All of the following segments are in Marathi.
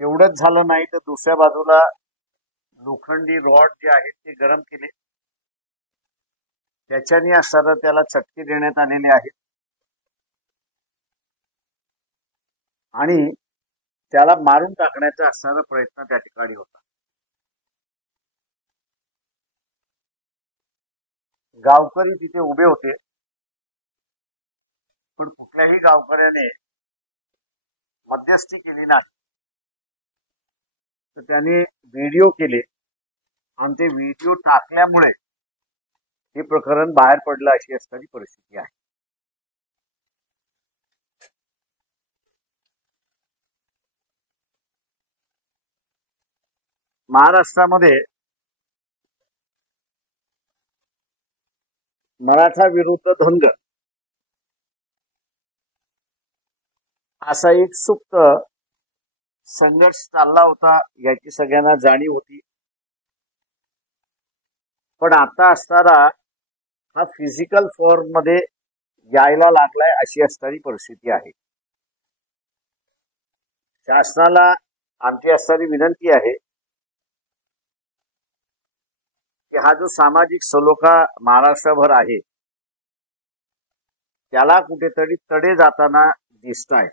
एवढंच झालं नाही तर दुसऱ्या बाजूला लोखंडी रॉड जे आहेत ते गरम केले, त्याच्याने असताना त्याला चटके देण्यात आलेले आहेत आणि त्याला मारून टाकण्याचा असणारा प्रयत्न त्या ठिकाणी होता. गावकरी तिथे उभे होते, पण कुठल्याही गावकऱ्याने मध्यस्थी केली नाही. तर त्याने व्हिडिओ केले आणि ते व्हिडिओ टाकल्यामुळे हे प्रकरण बाहेर पडलं अशी असणारी परिस्थिती आहे. महाराष्ट्रामध्ये मराठा विरुद्ध धनगर असा एक सुप्त संघर्ष चालला होता, याची सगळ्यांना जाणीव होती. पण आता असताना हा फिजिकल फॉर्म मध्ये यायला लागलाय अशी असणारी परिस्थिती आहे. शासनाला आमची असणारी विनंती आहे की हा जो सामाजिक सलोखा महाराष्ट्रभर आहे त्याला कुठेतरी तडे जाताना दिसत आहे.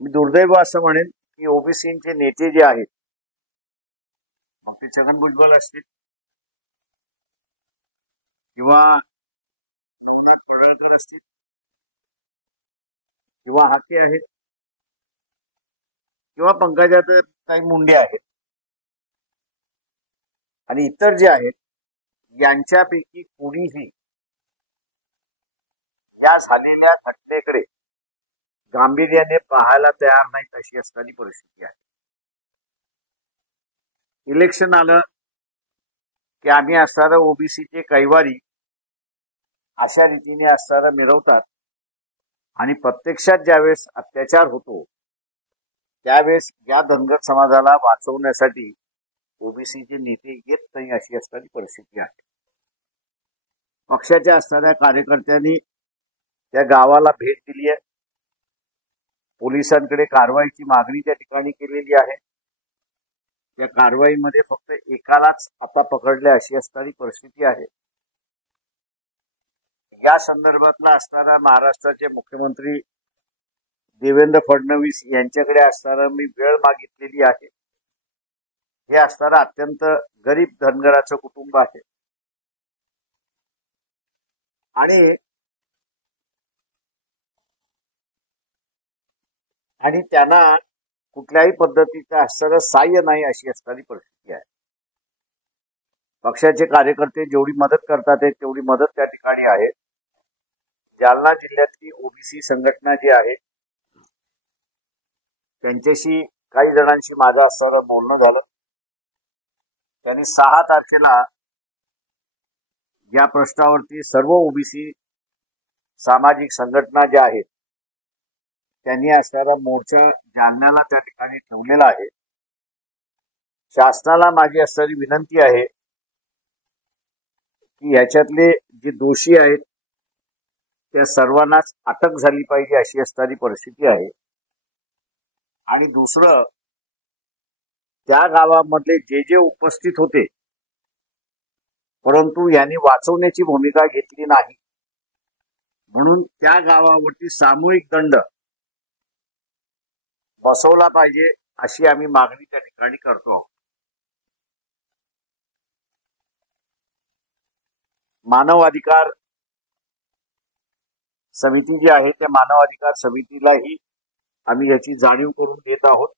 मी दुर्दैव असं म्हणेन की ओबीसीचे नेते जे आहेत, मग ते छगन भुजबळ असतील किंवा पडळकर असतील किंवा हाके आहेत किंवा पंकजात काही मुंडे आहेत आणि इतर जे आहेत, यांच्यापैकी कोणीही या झालेल्या घटनेकडे गांभीर्याने पाहायला तयार नाहीत अशी असणारी परिस्थिती आहे. इलेक्शन आलं की आम्ही असणारं ओबीसीचे कैवारी अशा रीतीने असणारं मिरवतात आणि प्रत्यक्षात ज्यावेळेस अत्याचार होतो त्यावेळेस या धनगर समाजाला वाचवण्यासाठी ओबीसीचे नेते येत नाही अशी असणारी परिस्थिती आहे. पक्षाच्या असणाऱ्या कार्यकर्त्यांनी त्या गावाला भेट दिली आहे, पोलिसांकडे कारवाईची मागणी त्या ठिकाणी केलेली आहे. त्या कारवाईमध्ये फक्त एकालाच आता पकडले अशी असणारी परिस्थिती आहे. या संदर्भातला असणारा महाराष्ट्राचे मुख्यमंत्री देवेंद्र फडणवीस यांच्याकडे असणारा मी वेळ मागितलेली आहे. हे असणारं अत्यंत गरीब धनगराचं कुटुंब आहे आणि त्यांना कुठल्याही पद्धतीचं असणारं सहाय्य नाही अशी असणारी परिस्थिती आहे. पक्षाचे कार्यकर्ते जेवढी मदत करतात तेवढी मदत त्या ठिकाणी आहे. जालना जिल्ह्यातली ओबीसी संघटना जी आहे त्यांच्याशी काही जणांशी माझं असणारं बोलणं झालं. त्यांनी 6 तारखेला या प्रश्नावरती सर्व ओबीसी सामाजिक संघटना ज्या आहेत त्यांनी असणारा मोर्चा जालन्याला त्या ठिकाणी ठेवलेला आहे. शासनाला माझी असणारी विनंती आहे की ह्याच्यातले जे दोषी आहेत त्या सर्वांनाच अटक झाली पाहिजे अशी असणारी परिस्थिती आहे. आणि दुसरं, त्या गावामधले जे उपस्थित होते परंतु यांनी वाचवण्याची भूमिका घेतली नाही म्हणून त्या गावावरती सामूहिक दंड बसवला पाहिजे अशी आम्ही मागणी त्या ठिकाणी करतो. मानव अधिकार समिती जी आहे त्या मानव अधिकार समितीलाही आम्ही याची जाणीव करून देत आहोत.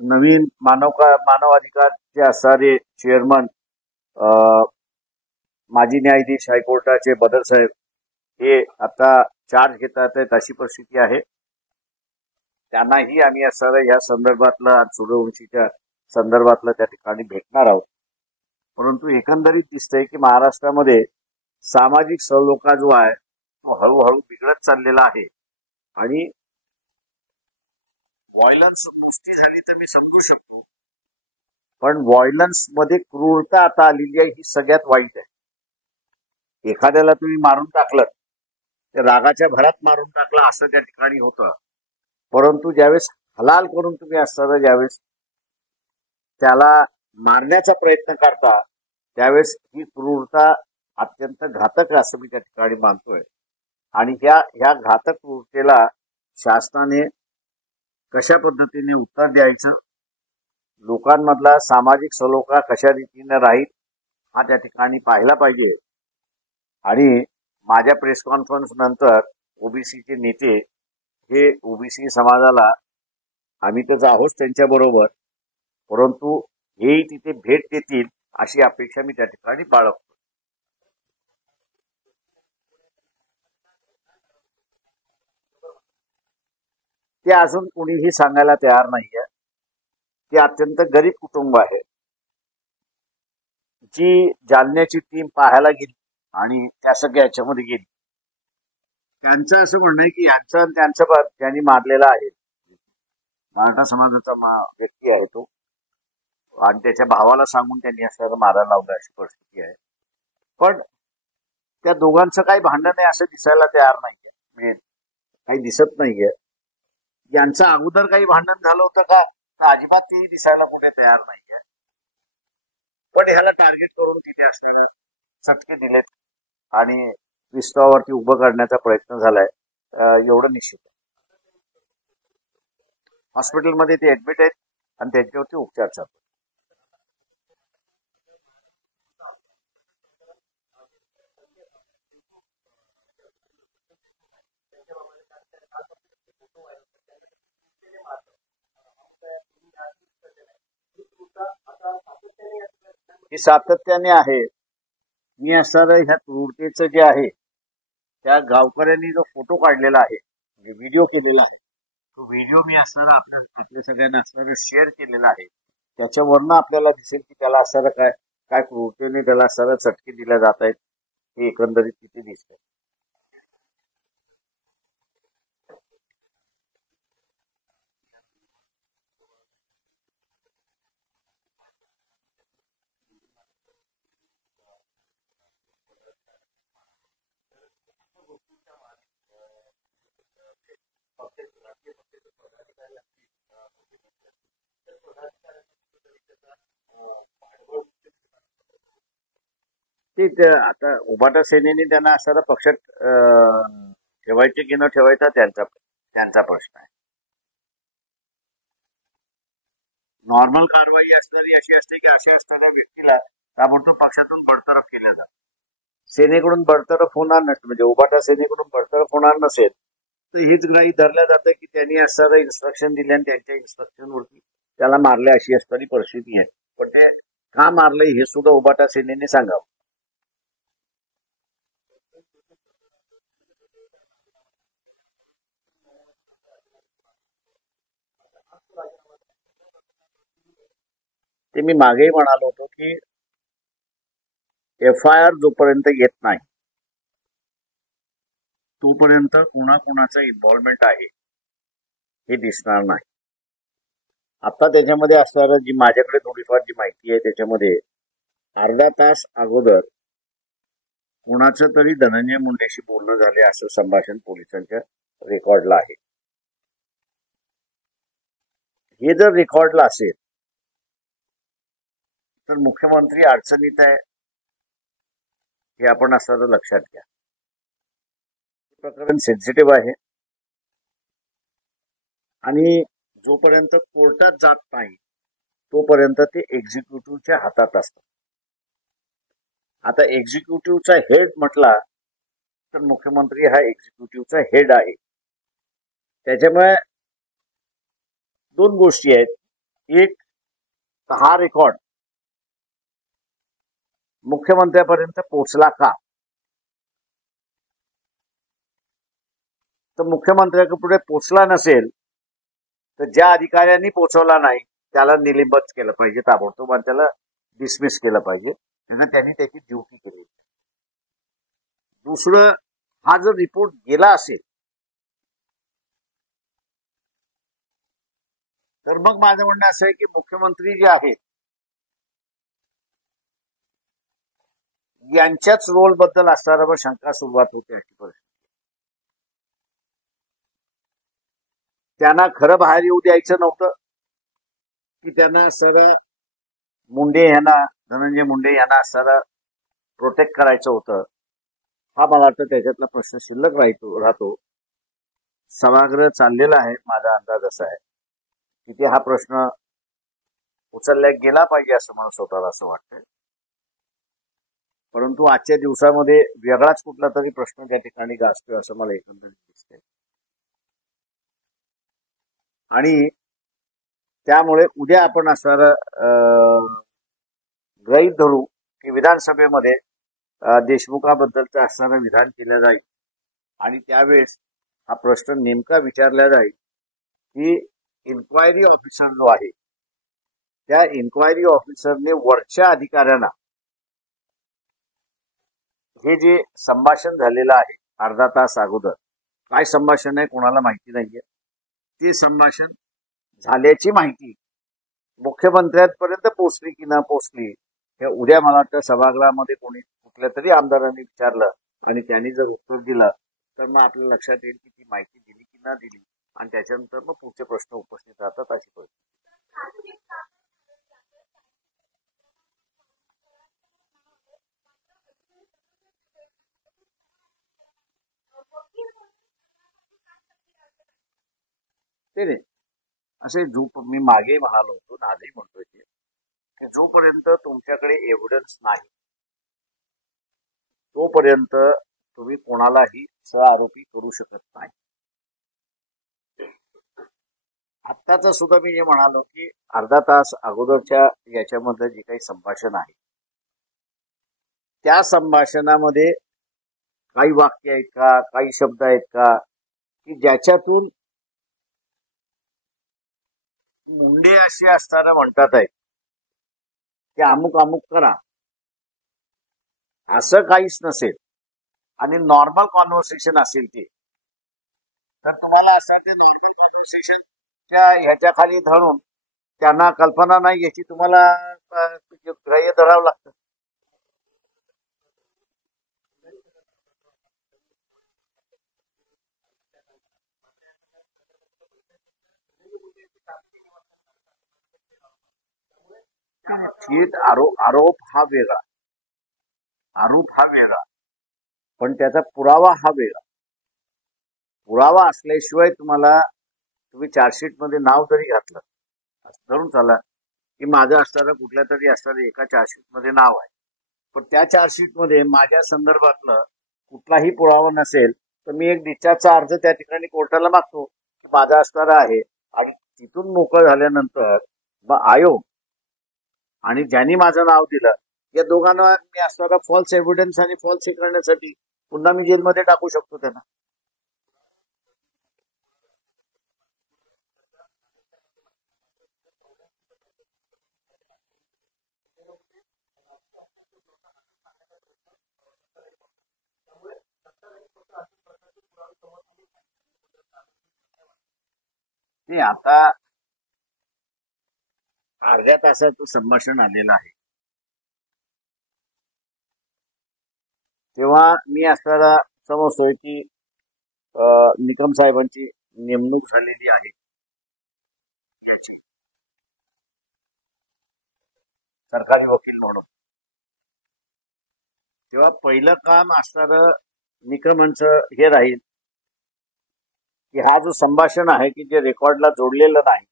नवीन मानव अधिकारचे असणारे चेअरमन माजी न्यायाधीश हायकोर्टाचे बदर साहेब हे आता चार्ज घेतात आहेत अशी परिस्थिती आहे. त्यांनाही आम्ही असणारं या संदर्भातलं सूर्यवंशीच्या संदर्भातलं त्या ठिकाणी भेटणार आहोत. परंतु एकंदरीत दिसतंय की महाराष्ट्रामध्ये सामाजिक सलोखा जो आहे तो हळूहळू बिघडत चाललेला आहे आणि व्हायलन्स गोष्टी झाली तर मी समजू शकतो, पण व्हायलन्स मध्ये क्रूरता आता आलेली आहे ही सगळ्यात वाईट आहे. एखाद्याला तुम्ही मारून टाकलं ते रागाच्या भरात मारून टाकला असं त्या ठिकाणी होतं. परंतु ज्यावेळेस हलाल करून तुम्ही असताना ज्यावेळेस त्याला मारण्याचा प्रयत्न करता त्यावेळेस ही क्रूरता अत्यंत घातक असं मी त्या ठिकाणी मानतोय. आणि ह्या घातक क्रूरतेला शासनाने कशा पद्धतीने उत्तर द्यायचं, लोकांमधला सामाजिक सलोखा कशा रीतीने राहील हा त्या ठिकाणी पाहिला पाहिजे. आणि माझ्या प्रेस कॉन्फरन्स नंतर ओबीसीचे नेते हे ओबीसी समाजाला आम्ही तर आहोत त्यांच्या बरोबर, परंतु हेही तिथे भेट देतील अशी अपेक्षा मी त्या ठिकाणी बाळगतो. ते अजून कोणीही सांगायला तयार नाहीये. ते अत्यंत गरीब कुटुंब आहे. जी जालन्याची टीम पाहायला गेली आणि त्या सगळ्या याच्यामध्ये गेली, त्यांचं असं म्हणणं आहे की यांचं आणि त्यांचं त्यांनी मारलेला आहे. मराठा समाजाचा व्यक्ती आहे तो आणि त्याच्या भावाला सांगून त्यांनी असं मारायला लावलं अशी परिस्थिती आहे. पण त्या दोघांचं काही भांडण आहे असं दिसायला तयार नाहीये, म्हणजे काही दिसत नाहीये. यांचं अगोदर काही भांडण झालं होतं का तर अजिबात तेही दिसायला कुठे तयार नाहीये. पण ह्याला टार्गेट करून तिथे असणाऱ्या चटके दिलेत आणि विस्तवावरती उभं करण्याचा प्रयत्न झालाय एवढं निश्चित आहे. हॉस्पिटलमध्ये ते ऍडमिट आहेत आणि त्यांच्यावरती उपचार चालू. हे सातत्याने आहे. मी असणारं ह्या क्रूरतेचं जे आहे त्या गावकऱ्यांनी जो फोटो काढलेला आहे, म्हणजे व्हिडिओ केलेला आहे, तो व्हिडिओ मी असणारा आपल्या सगळ्यांना असणारं शेअर केलेला आहे. त्याच्यावरनं आपल्याला दिसेल की त्याला असणारं काय क्रूरतेने त्याला असणारं चटके दिल्या जात आहेत हे एकंदरीत तिथे दिसतंय. ते आता उभाटा सेनेने त्यांना असणारा पक्षात ठेवायचे की न ठेवायचा त्यांचा प्रश्न आहे. नॉर्मल कारवाई असणारी अशी असते की अशा असणाऱ्या व्यक्तीला ताबडतोब पक्षातून बडतरफ केलं जातं. सेनेकडून बडतरफ होणार नसतं, म्हणजे उभाटा सेनेकडून बडतरफ होणार नसेल तर हीच ग्राही धरल्या जातं की त्यांनी असणारं इन्स्ट्रक्शन दिले आणि त्यांच्या इन्स्ट्रक्शनवरती त्याला मारले अशी असणारी परिस्थिती आहे. पण ते का मारले हे सुद्धा उभाटा सेनेने सांगावं. ते मी मागेही म्हणालो होतो की FIR जोपर्यंत येत नाही तोपर्यंत कुणाचं इन्व्हॉल्वमेंट आहे हे दिसणार नाही. आता त्याच्यामध्ये असणारं जी माझ्याकडे थोडीफार जी माहिती आहे त्याच्यामध्ये अर्धा तास अगोदर कुणाचं तरी धनंजय मुंडेशी बोलणं झाले असं संभाषण पोलिसांच्या रेकॉर्डला आहे. हे जर रेकॉर्डला असेल तर मुख्यमंत्री अडचणीत आहे हे आपण असं लक्षात घ्या. प्रकरण सेन्सिटिव्ह आहे आणि जोपर्यंत कोर्टात जात नाही तोपर्यंत ते एक्झिक्युटिव्हच्या हातात असतं. आता एक्झिक्युटिव्हचा हेड म्हटला तर मुख्यमंत्री हा एक्झिक्युटिव्हचा हेड आहे. त्याच्यामुळे दोन गोष्टी आहेत. एक, हा रेकॉर्ड मुख्यमंत्र्यापर्यंत पोहोचला का, तर मुख्यमंत्र्याकडे पुढे पोहोचला नसेल तर ज्या अधिकाऱ्यांनी पोहोचवला नाही त्याला निलंबित केलं पाहिजे ताबडतोब आणि त्याला डिसमिस केलं पाहिजे. त्यांनी त्याची ड्युटी केली. दुसरं, हा जर रिपोर्ट गेला असेल तर मग माझं म्हणणं असं आहे की मुख्यमंत्री जे आहेत यांच्याच रोल बद्दल असणारा शंका सुरुवात होते अशी परिस्थिती. त्यांना खरं बाहेर येऊ द्यायचं नव्हतं की त्यांना सर मुंडे यांना, धनंजय मुंडे यांना सर प्रोटेक्ट करायचं होतं, हा मला वाटतं त्याच्यातला प्रश्न शिल्लक राहतो. सभागृह चाललेला आहे. माझा अंदाज असा आहे की ते हा प्रश्न उचलल्या गेला पाहिजे असं मला स्वतःला असं वाटतंय. परंतु आजच्या दिवसामध्ये वेगळाच कुठला तरी प्रश्न त्या ठिकाणी गाजतोय असं मला एकंदरीत दिसतंय. आणि त्यामुळे उद्या आपण असं गृहीत धरू की विधानसभेमध्ये देशमुखाबद्दलचं असणारं विधान केलं जाईल आणि त्यावेळेस हा प्रश्न नेमका विचारला जाईल की इन्क्वायरी ऑफिसर जो आहे त्या इन्क्वायरी ऑफिसरने वरच्या अधिकाऱ्यांना हे जे संभाषण झालेलं आहे अर्धा तास अगोदर, काय संभाषण आहे कोणाला माहिती नाहीये, ते संभाषण झाल्याची माहिती मुख्यमंत्र्यांपर्यंत पोहोचली की न पोहोचली हे उद्या मला वाटतं सभागृहामध्ये कोणी कुठल्या तरी आमदारांनी विचारलं आणि त्यांनी जर उत्तर दिलं तर मग आपल्या लक्षात येईल की ती माहिती दिली की न दिली आणि त्याच्यानंतर मग पुढचे प्रश्न उपस्थित राहतात अशी परिस्थिती. ते नाही असे मी मागे म्हणालो होतो आजही म्हणतोय की जोपर्यंत तुमच्याकडे एव्हिडन्स नाही तोपर्यंत तुम्ही कोणालाही सहआरोपी करू शकत नाही. आत्ताच सुद्धा मी जे म्हणालो की अर्धा तास अगोदरच्या याच्यामधलं जे काही संभाषण आहे त्या संभाषणामध्ये काही वाक्य आहेत का, काही शब्द आहेत का की ज्याच्यातून मुंडे असे असताना म्हणतात आहेत की अमुक अमुक करा असं काहीच नसेल आणि नॉर्मल कॉन्व्हर्सेशन असेल ते, तर तुम्हाला असं ते नॉर्मल कॉन्व्हर्सेशनच्या ह्याच्या खाली धरून त्यांना कल्पना नाही याची तुम्हाला ग्राह्य धरावं लागतं. थेट आरोप हा वेगळा, आरोप हा वेगळा, पण त्याचा पुरावा हा वेगळा. पुरावा असल्याशिवाय तुम्ही चार्जशीट मध्ये नाव जरी घातलं धरून चाला की माझं असताना कुठल्या तरी असताना एका चार्जशीट मध्ये नाव आहे, पण त्या चार्जशीट मध्ये माझ्या संदर्भातलं कुठलाही पुरावा नसेल तर मी एक डिस्चार्जचा अर्ज त्या ठिकाणी कोर्टाला मागतो की माझा असणारा आहे आणि तिथून मोकळं झाल्यानंतर मग आयोग आणि ज्यांनी माझं नाव दिलं या दोघांना मी असणारा फॉल्स एव्हिडन्स आणि फॉल्स हे करण्यासाठी पुन्हा मी जेलमध्ये टाकू शकतो त्यांना. ते आता अर्ध्या तासाचं संभाषण आलेलं आहे तेव्हा मी असताना समजतोय की निकम साहेबांची नेमणूक झालेली आहे याची सरकारी वकील म्हणून. तेव्हा पहिलं काम असणारं निकमांचं हे राहील की हा जो संभाषण आहे की जे रेकॉर्डला जोडलेलं नाही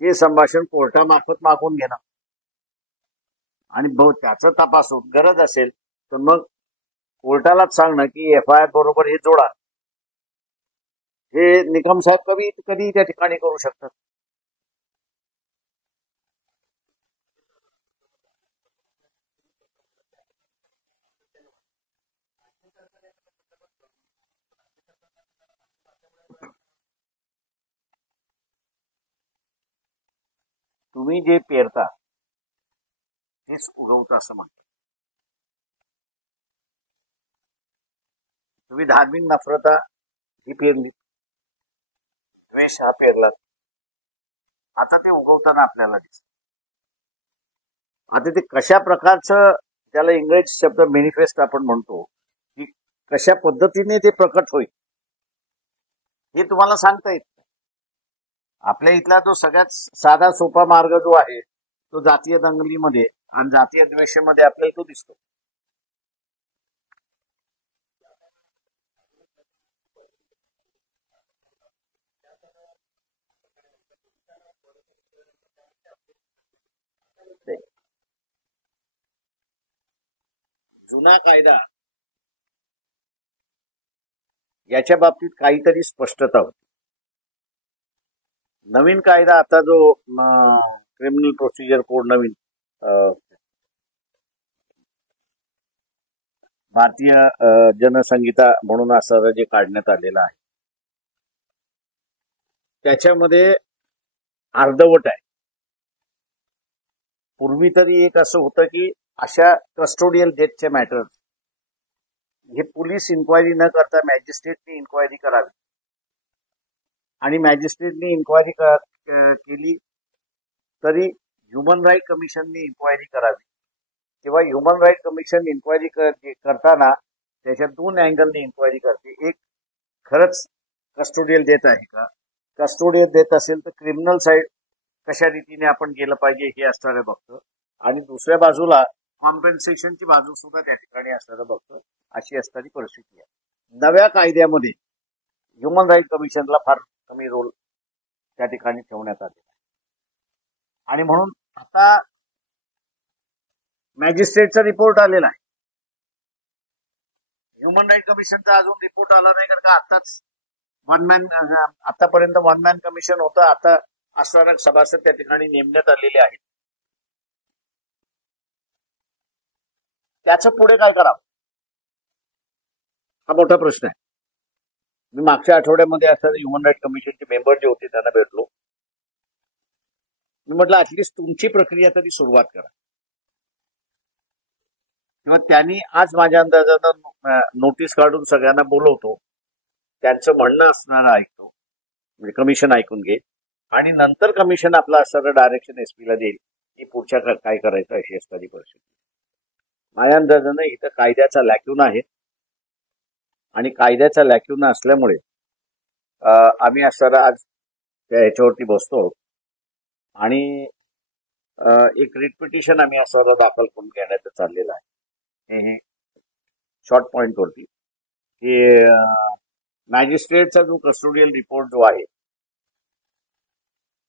ते संभाषण कोर्टामार्फत मागून घेणं आणि त्याचं तपासून गरज असेल तर मग कोर्टालाच सांगणं की FIR बरोबर हे जोडा. हे निकम साहेब कधी त्या ठिकाणी करू शकतात. तुम्ही जे पेरता तेच उगवतं असं म्हणतात. तुम्ही धार्मिक नफरता ही पेरली, द्वेष हा पेरला, आता ते उगवताना आपल्याला दिसत. आता ते कशा प्रकारचं त्याला इंग्रजी शब्द मॅनिफेस्ट आपण म्हणतो की कशा पद्धतीने ते प्रकट होईल हे तुम्हाला सांगता येत नाही. आपल्या इथला जो सगळ्यात साधा सोपा मार्ग जो आहे तो जातीय दंगलीमध्ये आणि जातीय द्वेषामध्ये आपल्याला तो दिसतो. जुना कायदा याच्या बाबतीत काहीतरी स्पष्टता होती. नवीन कायदा आता जो क्रिमिनल प्रोसिजर कोड नवीन भारतीय जनसंहिता म्हणून असं जे काढण्यात आलेलं आहे त्याच्यामध्ये अर्धवट आहे. पूर्वी तरी एक असं होतं की अशा कस्टोडियल डेथचे मॅटर्स हे पोलीस इन्क्वायरी न करता मॅजिस्ट्रेटनी इन्क्वायरी करावी आणि मॅजिस्ट्रेटनी इन्क्वायरी केली तरी ह्युमन राईट कमिशननी इन्क्वायरी करावी किंवा ह्युमन राईट कमिशन इन्क्वायरी करताना त्याच्या दोन अँगलने इन्क्वायरी करते. एक, खरंच कस्टोडियल डेथ आहे का? कस्टोडियल डेथ असेल तर क्रिमिनल साईड कशा रीतीने आपण गेलं पाहिजे हे असणारं बघतं आणि दुसऱ्या बाजूला कॉम्पेन्सेशनची बाजू सुद्धा त्या ठिकाणी असणारं बघतं. अशी असणारी परिस्थिती आहे. नव्या कायद्यामध्ये ह्युमन राईट कमिशनला फार कमी रोल त्या ठिकाणी ठेवण्यात आलेला आहे आणि म्हणून आता मॅजिस्ट्रेटचा रिपोर्ट आलेला आहे. ह्युमन राईट कमिशनचा अजून रिपोर्ट आला नाही कारण का आताच आतापर्यंत वन मॅन कमिशन होतं. आता असणारा सभासद त्या ठिकाणी नेमण्यात आलेले आहेत. त्याचं पुढे काय करावं हा मोठा प्रश्न आहे. मी मागच्या आठवड्यामध्ये असं ह्युमन राईट कमिशनचे मेंबर जे होते त्यांना भेटलो. मी म्हटलं ऍटलिस्ट तुमची प्रक्रिया तरी सुरुवात करा. किंवा त्यांनी आज माझ्या अंदाजानं नोटीस काढून सगळ्यांना बोलवतो, त्यांचं म्हणणं असणारं ऐकतो, म्हणजे कमिशन ऐकून घे आणि नंतर कमिशन आपलं असणारं डायरेक्शन एसपीला देईल की पुढच्या काय करायचं अशी असणारी परिस्थिती. माझ्या अंदाजानं इथं कायद्याचा लॅक्यून आहे आणि कायद्याचा लॅक्यून असल्यामुळे आम्ही असणारा आज ह्याच्यावरती बसतो आणि एक रिट पिटिशन आम्ही असणारा दाखल करून घेण्याचं चाललेलं आहे. हे शॉर्ट पॉइंट वरती की मॅजिस्ट्रेटचा जो कस्टोडियल रिपोर्ट जो आहे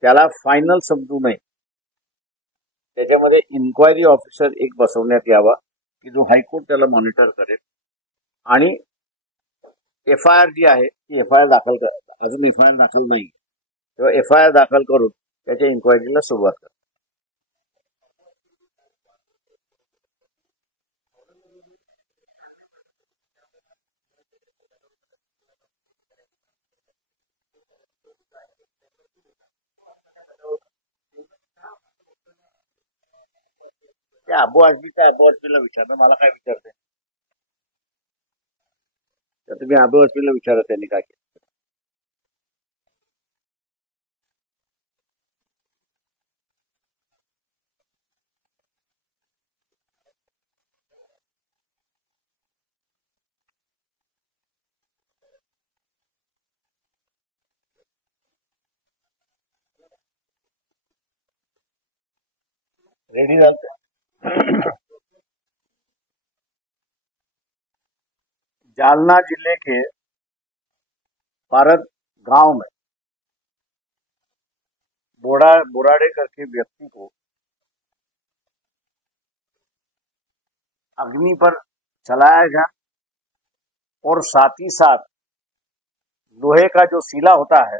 त्याला फायनल समजू नये. त्याच्यामध्ये इन्क्वायरी ऑफिसर एक बसवण्यात यावा की जो हायकोर्ट त्याला मॉनिटर करेल आणि एफआयआर जी आहे ती एफआयआर दाखल अजून एफआयआर दाखल नाही तेव्हा एफआयआर दाखल करून त्याच्या इन्क्वायरीला सुरुवात करा. त्या अबू आजमीला विचारणं मला काय विचारते तर तुम्ही अबू आजमीला विचारा त्यांनी काय केलं. रेडी झालं. जालना जिले के पारद गांव में बोराड़े करके व्यक्ति को अग्नि पर चलाया गया और साथ ही साथ लोहे का जो सीला होता है